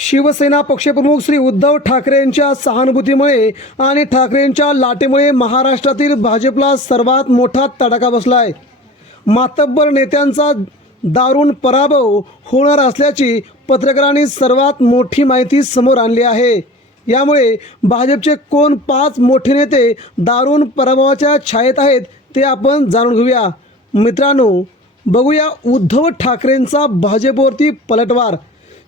शिवसेना पक्षप्रमुख श्री उद्धव ठाकरे यांच्या सहानुभूतीमुळे आणि ठाकरेंच्या लाटेमुळे महाराष्ट्रातील भाजपला सर्वात मोठा तडाखा बसला आहे मातब्बर नेत्यांचा दारुण पराभव होणार असल्याची पत्रकारांनी सर्वात मोठी माहिती समोर आणली आहे. यामुळे भाजपचे कोण पाच मोठे नेते दारुण पराभवाच्या छायेत आहेत ते आपण जाणून घेऊया. मित्रांनो बघूया उद्धव ठाकरेंचा भाजपवरती पलटवार.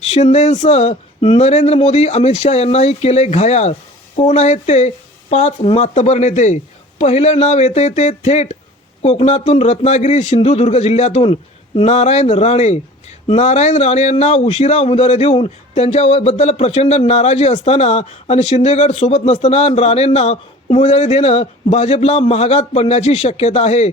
शिंदेंसह नरेंद्र मोदी अमित शहा यांनाही केले घायाळ. कोण आहेत ते? पाच मातबर नेते. पहिलं नाव येते ते थेट कोकणातून रत्नागिरी सिंधुदुर्ग जिल्ह्यातून नारायण राणे. नारायण राणे यांना उशिरा उमेदवारी देऊन त्यांच्याबद्दल प्रचंड नाराजी असताना आणि शिंदेगड सोबत नसताना राणेंना उमेदवारी देणं भाजपला महागात पडण्याची शक्यता आहे.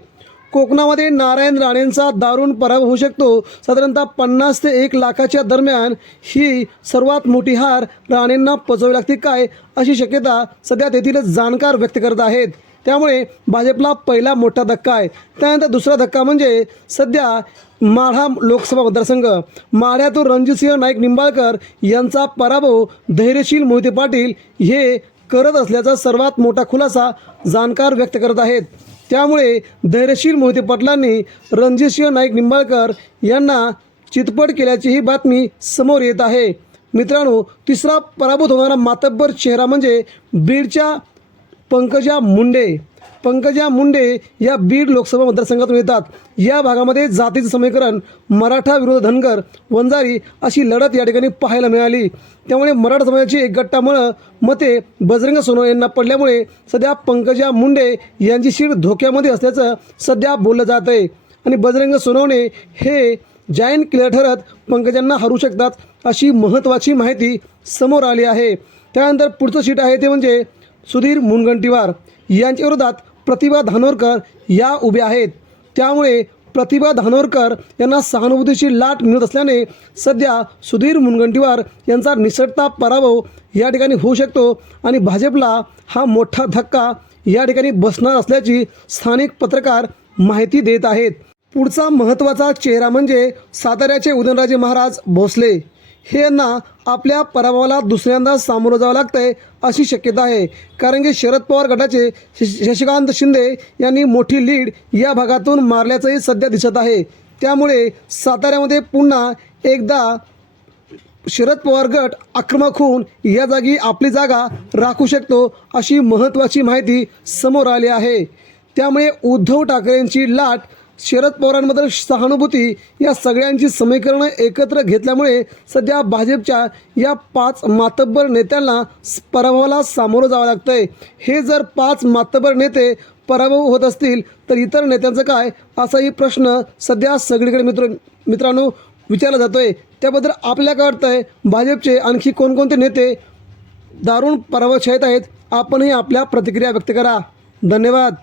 कोकणामध्ये नारायण राणेंचा दारुण पराभव होऊ शकतो. साधारणतः पन्नास ते एक लाखाच्या दरम्यान ही सर्वात मोठी हार राणेंना पचवावी लागते काय अशी शक्यता सध्या तेथील जाणकार व्यक्त करत आहेत. त्यामुळे भाजपला पहिला मोठा धक्का आहे. त्यानंतर दुसरा धक्का म्हणजे सध्या माढा लोकसभा मतदारसंघ माढ्यातून रणजितसिंह नाईक निंबाळकर यांचा पराभव धैर्यशील मोहिते पाटील हे करत असल्याचा सर्वात मोठा खुलासा जाणकार व्यक्त करत आहेत. त्यामुळे धैर्यशील मोहिते पाटलांनी रणजितसिंह नाईक निंबाळकर यांना चितपट केल्याची ही बातमी समोर येत आहे. मित्रांनो तिसरा पराभूत होणारा मातब्बर चेहरा म्हणजे बीडच्या पंकजा मुंडे. पंकजा मुंडे या बीड लोकसभा मतदारसंघातून येतात. या भागामध्ये जातीचं समीकरण मराठा विरोध धनगर वंजारी अशी लढत या ठिकाणी पाहायला मिळाली. त्यामुळे मराठा समाजाची एकगट्टामुळं मते बजरंग सोनवणे यांना पडल्यामुळे सध्या पंकजा मुंडे यांची शीट धोक्यामध्ये असल्याचं सध्या बोललं जात आहे. आणि बजरंग सोनवणे हे जायंट क्लिअर ठरत पंकजांना हरू शकतात अशी महत्त्वाची माहिती समोर आली आहे. त्यानंतर पुढचं सीट आहे ते म्हणजे सुधीर मुनगंटीवार. यांच्या विरोधात प्रतिभा धानोरकर या उभ्या आहेत. त्यामुळे प्रतिभा धानोरकर यांना सहानुभूतीची लाट मिळत असल्याने सध्या सुधीर मुनगंटीवार यांचा निसटता पराभव या ठिकाणी होऊ शकतो आणि भाजपला हा मोठा धक्का या ठिकाणी बसणार असल्याची स्थानिक पत्रकार माहिती देत आहेत. पुढचा महत्त्वाचा चेहरा म्हणजे साताऱ्याचे उदयनराजे महाराज भोसले. हे यांना आपल्या पराभवाला दुसऱ्यांदा सामोरं जावं लागतंय अशी शक्यता आहे. कारण की शरद पवार गटाचे शश- शशिकांत शिंदे यांनी मोठी लीड या भागातून मारल्याचंही सध्या दिसत आहे. त्यामुळे साताऱ्यामध्ये पुन्हा एकदा शरद पवार गट आक्रमक होऊन या जागी आपली जागा राखू शकतो अशी महत्त्वाची माहिती समोर आली आहे. त्यामुळे उद्धव ठाकरेंची लाट शरद पवारांबद्दल सहानुभूती या सगळ्यांची समीकरणं एकत्र घेतल्यामुळे सध्या भाजपच्या या पाच मातब्बर नेत्यांना पराभवाला सामोरं जावं लागतंय. हे जर पाच मातब्बर नेते पराभव होत असतील तर इतर नेत्यांचं काय? असाही प्रश्न सध्या सगळीकडे मित्र मित्रांनो विचारला जातोय. त्याबद्दल आपल्या काय वाटतंय? भाजपचे आणखी कोणकोणते नेते दारुण पराभव छायत आहेत? आपणही आपल्या प्रतिक्रिया व्यक्त करा. धन्यवाद.